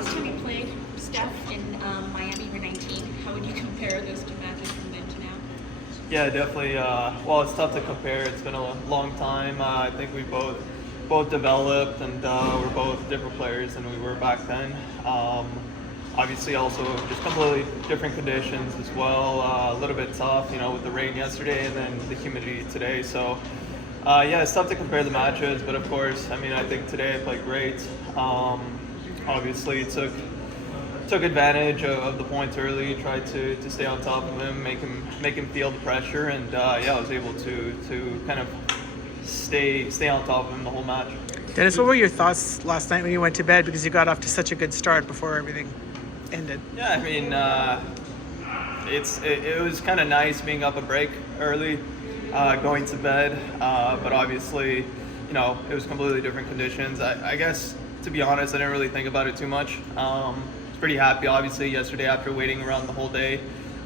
last time you played Steph in Miami, you were 19. How would you compare those two matches from then to now? Yeah, definitely. Well, it's tough to compare. It's been a long time. I think we both developed, and we're both different players than we were back then. Obviously, also just completely different conditions as well. A little bit tough, with the rain yesterday and then the humidity today. So, yeah, it's tough to compare the matches. But of course, I think today I played great. Obviously, took advantage of the points early, tried to stay on top of him, make him feel the pressure, and yeah, I was able to kind of stay on top of him the whole match. Denis, what were your thoughts last night when you went to bed, because you got off to such a good start before everything ended? Yeah, it was kind of nice being up a break early, going to bed, but obviously, it was completely different conditions. I guess, to be honest, I didn't really think about it too much. Pretty happy, obviously, yesterday after waiting around the whole day.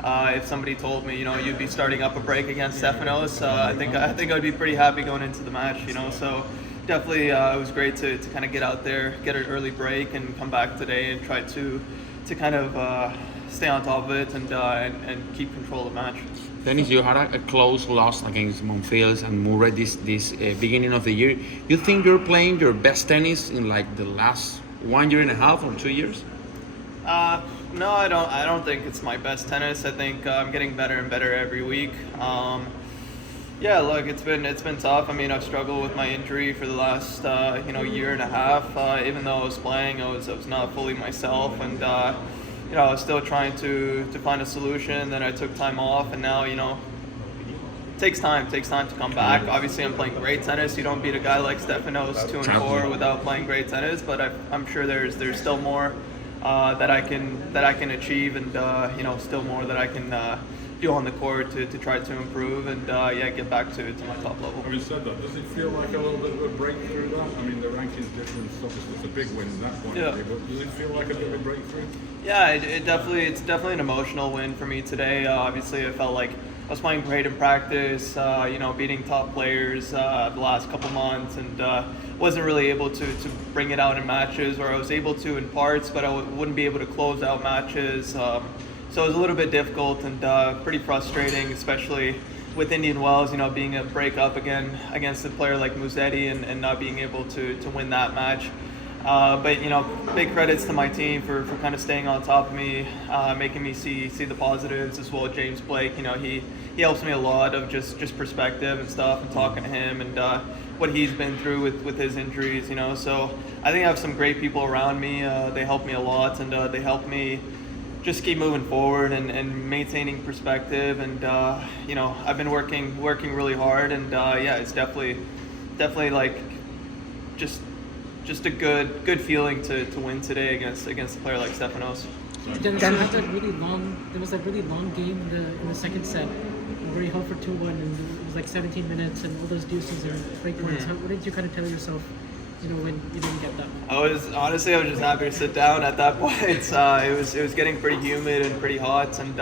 If somebody told me, you'd be starting up a break against Stefanos, I think I'd be pretty happy going into the match. So definitely it was great to kind of get out there, get an early break, and come back today and try to kind of stay on top of it and keep control of the match. Denis, you had a close loss against Monfils and Murray this beginning of the year. You think you're playing your best tennis in like the last 1.5 years or 2 years? No, I don't think it's my best tennis. I think I'm getting better and better every week. Yeah, look, it's been tough. I've struggled with my injury for the last 1.5 years. Even though I was playing, I was not fully myself, and I was still trying to find a solution. Then I took time off, and now it takes time to come back. Obviously, I'm playing great tennis. You don't beat a guy like Stefanos 2-4 without playing great tennis. But I'm sure there's still more that I can achieve, and still more that I can do on the court to try to improve and yeah, get back to my top level. Having said that, does it feel like a little bit of a breakthrough? That the rankings difference, obviously it's a big win at that point. Yeah. But does it feel like a bit of a breakthrough? Yeah, it's definitely an emotional win for me today. Obviously, I felt like I was playing great in practice, beating top players the last couple months, and wasn't really able to bring it out in matches, or I was able to in parts, but I wouldn't be able to close out matches. So it was a little bit difficult and pretty frustrating, especially with Indian Wells, being a break up again against a player like Musetti and not being able to win that match. But big credits to my team for kind of staying on top of me, making me see the positives as well. James Blake, he helps me a lot of just perspective and stuff, and talking to him and what he's been through with his injuries. So I think I have some great people around me. They help me a lot, and they help me just keep moving forward and maintaining perspective. And I've been working really hard, and yeah, it's definitely like just a good feeling to win today against a player like Stefanos. Denis, there was that really long game in the second set where you held for 2-1, and it was like 17 minutes and all those deuces and break points. What did you kind of tell yourself, when you didn't get that? I was just happy to sit down at that point. It was getting pretty humid and pretty hot, and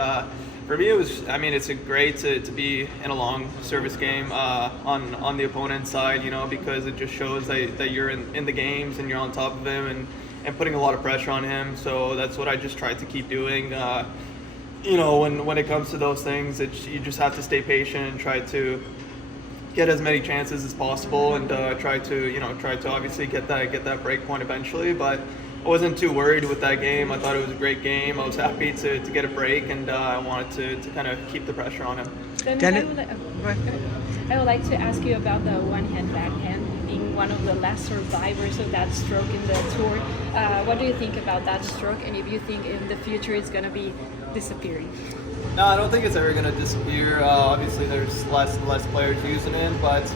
for me, it's great to be in a long service game on the opponent's side, because it just shows that you're in the games and you're on top of him and putting a lot of pressure on him. So that's what I just tried to keep doing. When it comes to those things, you just have to stay patient and try to get as many chances as possible, and try to obviously get that break point eventually. But I wasn't too worried with that game. I thought it was a great game. I was happy to get a break, and I wanted to kind of keep the pressure on him. Denis, I would like to ask you about the one-hand backhand, being one of the last survivors of that stroke in the tour. What do you think about that stroke, and if you think in the future it's going to be disappearing? No, I don't think it's ever going to disappear. Obviously, there's less players using it, but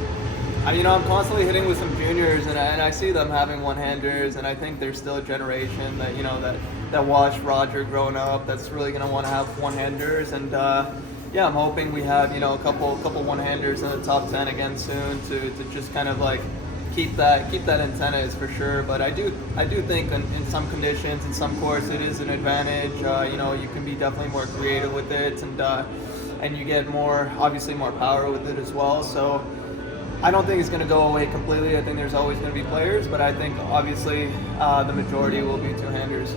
I'm constantly hitting with some juniors, and I see them having one-handers, and I think there's still a generation that watched Roger growing up that's really going to want to have one-handers, and yeah, I'm hoping we have a couple one-handers in the top 10 again soon to just kind of like keep that in tennis for sure. But I do think in some conditions, in some courts, it is an advantage. You can be definitely more creative with it, and you get obviously more power with it as well. So I don't think it's going to go away completely. I think there's always going to be players, but I think obviously the majority will be two-handers.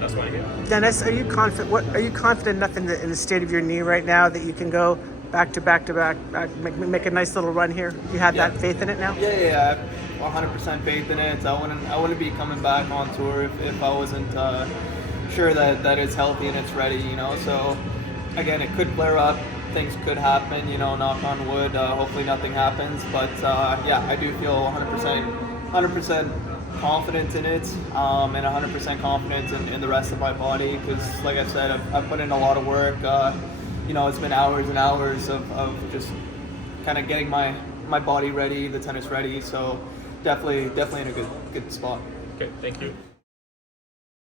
That's what I get. Dennis, are you confident? Are you confident enough in the state of your knee right now that you can go back to back, make a nice little run here? You have that faith in it now? Yeah, I have 100% faith in it. I wouldn't be coming back on tour if I wasn't sure that it's healthy and it's ready. So again, it could flare up. Things could happen. Knock on wood. Hopefully nothing happens. But yeah, I do feel 100% confident in it, and 100% confident in the rest of my body, because like I said, I've put in a lot of work. It's been hours and hours of just kind of getting my body ready, the tennis ready, so definitely in a good spot. Okay, thank you.